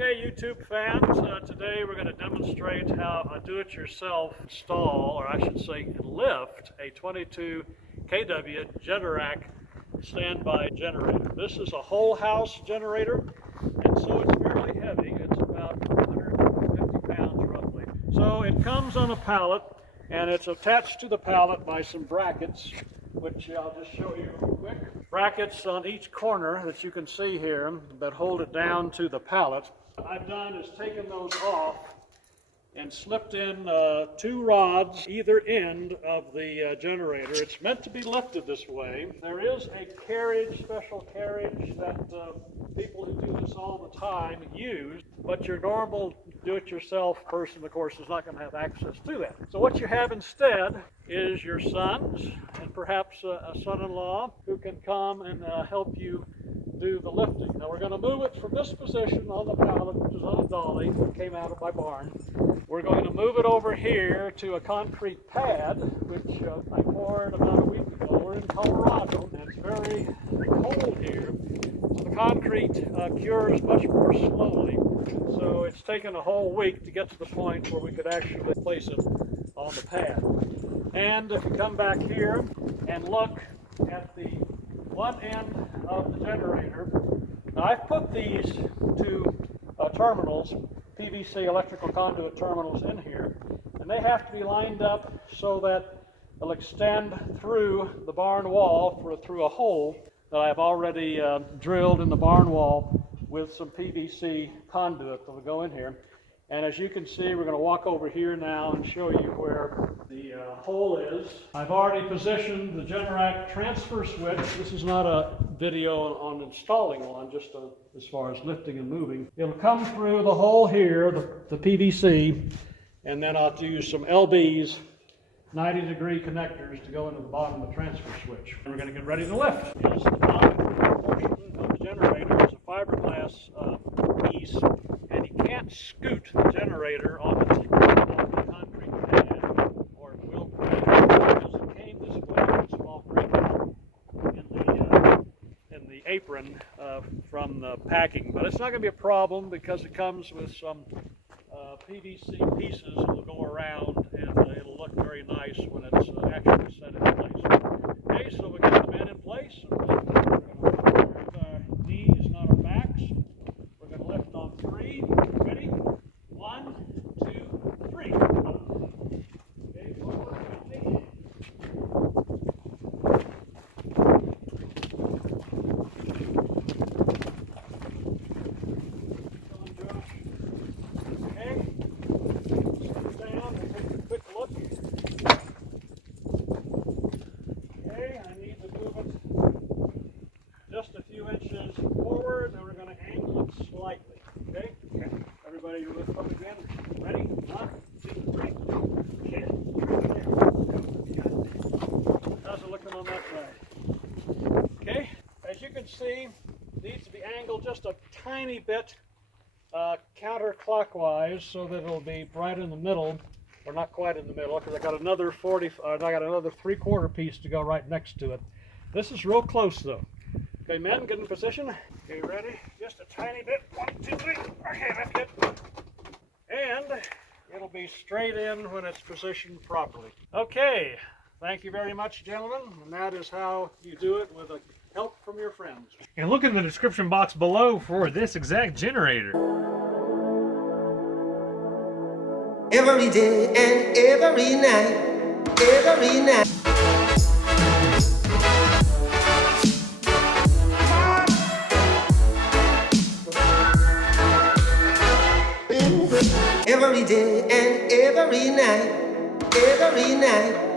Okay, YouTube fans, today we're going to demonstrate how a do-it-yourself install, or I should say lift, a 22 kW Generac standby generator. This is a whole house generator, and so it's fairly heavy. It's about 150 pounds roughly. So it comes on a pallet, and it's attached to the pallet by some brackets, which I'll just show you real quick. Brackets on each corner that you can see here that hold it down to the pallet. What I've done is taken those off and slipped in 2 rods either end of the generator. It's meant to be lifted this way. There is a carriage, special carriage that people who do this all the time use, but your normal do-it-yourself person, of course, is not going to have access to that. So what you have instead is your sons and perhaps a son-in-law who can come and help you do the lifting. Now we're going to move it from this position on the pallet, which is on a dolly that came out of my barn. We're going to move it over here to a concrete pad, which I poured about a week ago. We're in Colorado, and it's very cold here, so the concrete cures much more slowly. So it's taken a whole week to get to the point where we could actually place it on the pad. And if you come back here and look at the one end of the generator, now I've put these 2 terminals, PVC electrical conduit terminals in here, and they have to be lined up so that they'll extend through the barn wall through a hole that I've already drilled in the barn wall with some PVC conduit that will go in here. And as you can see, we're going to walk over here now and show you where the hole is. I've already positioned the Generac transfer switch. This is not a video on installing one, just as far as lifting and moving. It'll come through the hole here, the PVC, and then I'll use some LBs, 90-degree connectors to go into the bottom of the transfer switch. And we're going to get ready to lift. Is the bottom portion of the generator is a fiberglass piece, and you can't scoot the generator on the concrete pad, or it will break, because it came this way with a small break in the apron from the packing. But it's not going to be a problem because it comes with some PVC pieces that will go around, and it'll look very nice when it's actually set in place. Okay, so we got the men in place, and we're going to lift with our knees, not our backs. We're going to lift on 3. Ready? 1, 2, 3. Okay, forward, quickly. Just a few inches forward, and we're going to angle it slightly. Okay? Everybody lift up again. Ready? 1, 2, 3. Okay. How's it looking on that side? Okay. As you can see, it needs to be angled just a tiny bit counterclockwise so that it'll be right in the middle, or not quite in the middle, because I got another 3/4 piece to go right next to it. This is real close though. Okay, men, get in position. Okay, ready? Just a tiny bit. 1, 2, 3. Okay, that's good. And it'll be straight in when it's positioned properly. Okay, thank you very much, gentlemen. And that is how you do it with help from your friends. And look in the description box below for this exact generator. Every day and every night, every night. Every day and every night, every night.